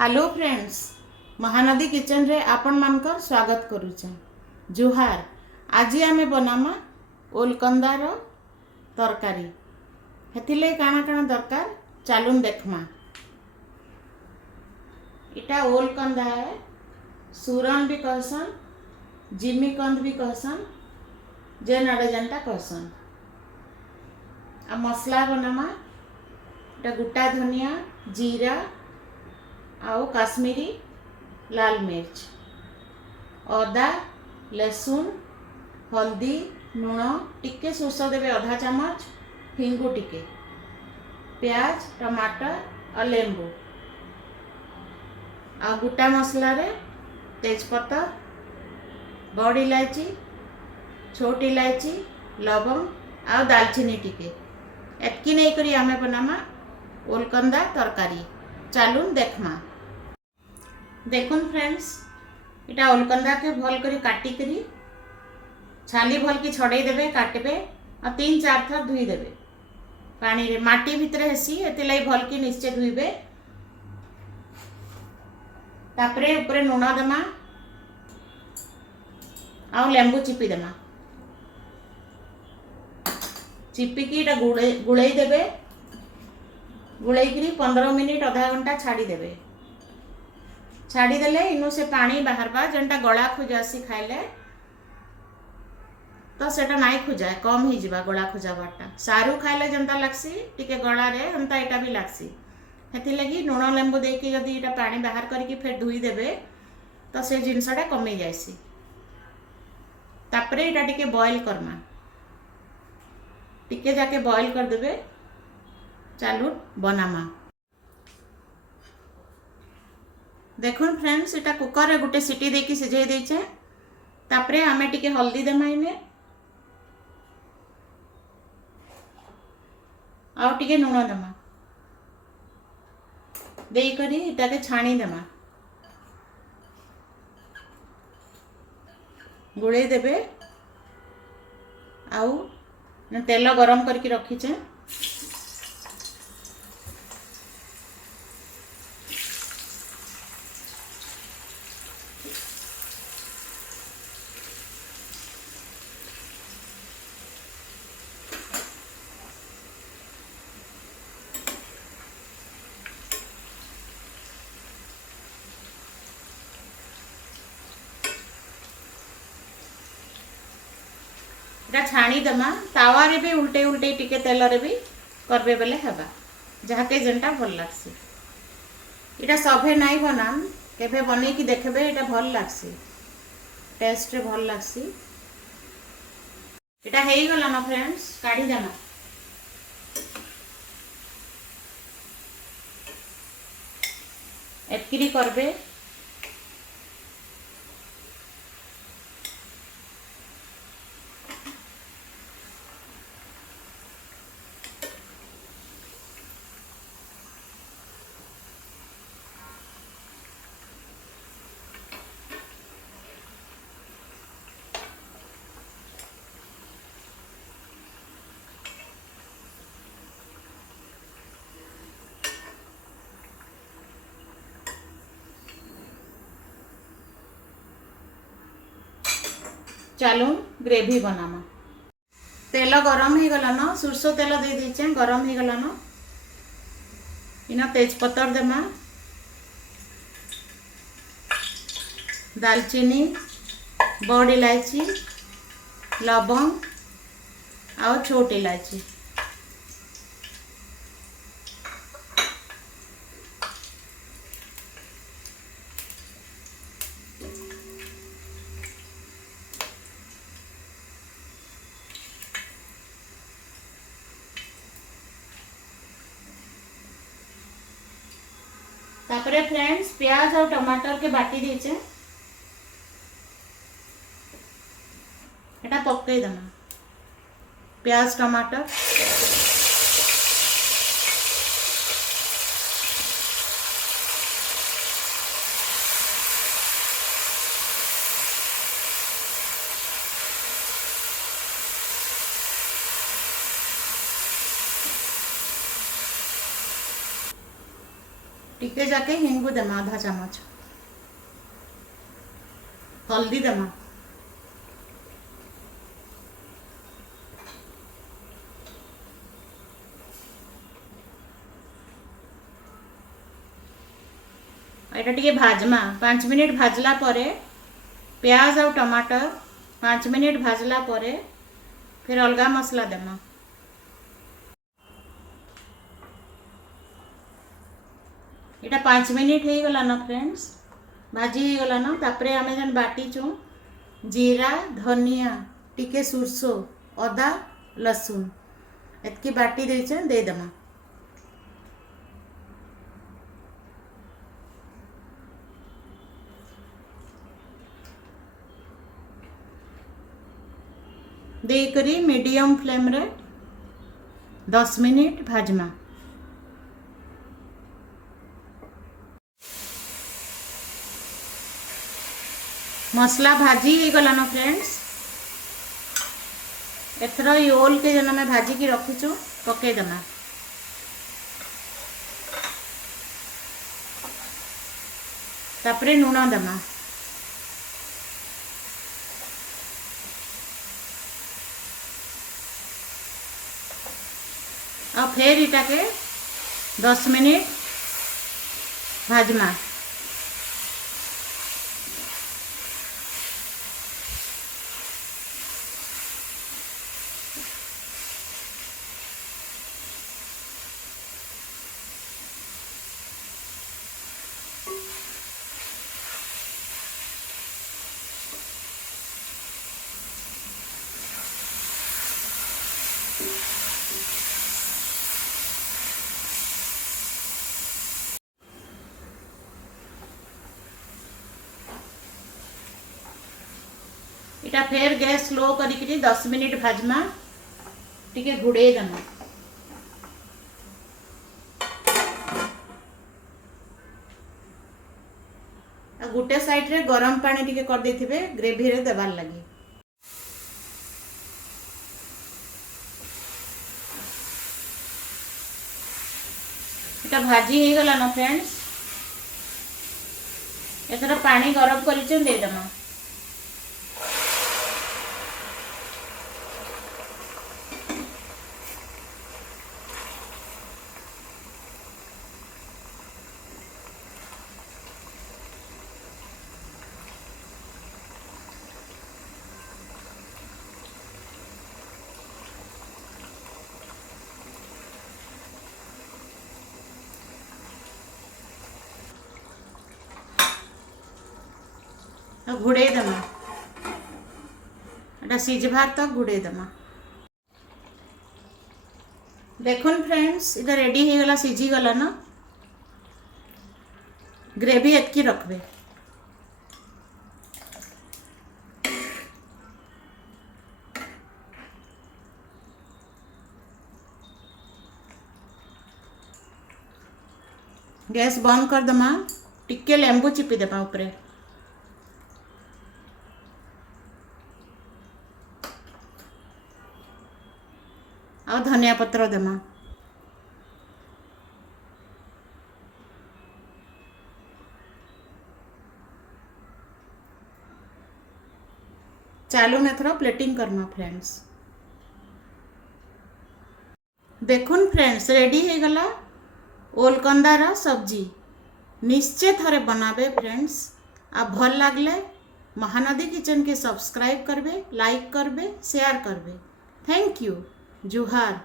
Hello friends, Mahanadi kitchen रे आपण मानकर स्वागत करुचे। जुहार। आज आमे बनामा ओलकंदार तरकारी। हेतिले काना काना दरकार चालून देखमा। इटा ओलकंदा है, सुरन भी कहसन, जिमी कंद भी कहसन, जे नड़े जनता कहसन। आ मसला बनामा इटा गोटा धनिया, जीरा आउ काश्मीरी लाल मिर्च, अदा, लहसुन, हल्दी, लुण टिके सोस देवे आधा चामच, हिंगु टिके, प्याज, टमाटर और लेंबू। आ गोटा मसला रे तेजपत्ता, बड़ इलायची, छोट इलायची, लवंग आ दालचीनी टिके। एतकी नहीं करी आमे बनामा ओलकंदा तरकारी। चालून देखमा। देखुन फ्रेंड्स, इटा ओलकंदा के भल करी काटी करी छाली भल की छड़े देवे, काटबे और 3-4 थर धुई देवे पानी रे। माटी भितर हेसी एतिलाई भल की निश्चय धुईबे। तापरे ऊपर लुण देमा आ लेंबू चिपी देमा। चिपिकी इटा गुड़े देवे। गुड़े 15 मिनिट आधा घंटा छाड़ी देवे। छाड़ी देले इनु से पानी बाहर बा जेनटा गला खोजासी खाइले तो सेटा नाई खोजाए, कम ही जिबा गला खोजाबाटा। सारू खाइले जनता लागसी टिके गला रे अंता एटा भी लागसी। हेति लगी लुण लेंबू देकी जदी एटा पानी बाहर करके फिर धुई देबे तो से जिनसटा कमी जायसी। तापरे एटा टिके बॉईल करमा। टिके जाके बॉईल कर देबे। चालू बनामा। देखुन फ्रेंड्स, इटा कुकर रे गुटे सीटी देकी सिझाई देछे। तापरे आमे टिके हल्दी देमा इने आ टिके लुण देमा। देई करी इटा के छाणी देमा। गुड़े देबे। आउ तेल गरम करके रखीचे। इटा छाणी देमा। तावा रे भी उल्टे उल्टे टिके तेल रे भी करबे बेले हेबा, जहाके जेनटा भल लागसी। इटा सभे नाई बनान, केभे बनै की देखबे, इटा भल लागसी, टेस्ट रे भल लागसी। इटा हेई गला ना फ्रेंड्स, काढी देमा। एतकिरी करबे। चालू ग्रेवी बनामा। तेल गरम हो गला न, सुरसो तेल दे दीचे, गरम हो गला न। इना तेजपत्ता देमा, दालचीनी, बड़ इलायची, लवंग और छोट इलायची। तापरे फ्रेंड्स प्याज और टमाटर के बाटी दीचे। एटा पक्के देना। प्याज टमाटर टिके जाके हिंगु देमा आधा चामच, हल्दी देमा, एटा टिके भाजमा 5 मिनिट भाजला परे प्याज और टमाटर 5 मिनिट भाजला परे फिर अलगा मसला देमा। एटा 5 मिनिट हो गला ना फ्रेंड्स, भाजी हो गला ना। तापरे आमे जन बाटी चु जीरा धनिया टिके सुरसो अदा लसुन एतकी बाटी देछे दे देमा। देकरी मीडियम फ्लेम रे 10 मिनिट भाजमा। मसला भाजी हो गला ना फ्रेंड्स, एथर ओल के जन में भाजी की रखीचु पके देमा। तापरे लूण देमा, और फिर इटा के 10 मिनिट भाजमा। इटा फिर गैस स्लो करी 10 मिनिट भाजमा टिके घुड़े देमा। गोटे साइड रे गरम पानी टिके कर देथिबे ग्रेवी रे देबार लगी। इटा भाजी हो गला ना फ्रेंड्स, एथर पानी गरम करिचे दे देमा। घुड़े देमा, एटा सिझबार तक घुड़े देमा। देखुन फ्रेंड्स इधर रेडी हो गला, सिझी गला ना। ग्रेवी एतकी रखबे। गैस बंद कर दमा, टिके लेंबू चिपी देमा ऊपरे। और धनिया पत्र देमा। चालू में थोड़ा प्लेटिंग करना फ्रेंड्स। देखुन फ्रेंड्स रेडी हो गला ओलकंदार सब्जी। निश्चय थरे बनाबे फ्रेंड्स। आ भल लागले महानदी किचन के सब्सक्राइब करबे, लाइक करबे, शेयर करबे। Thank you. जुहार।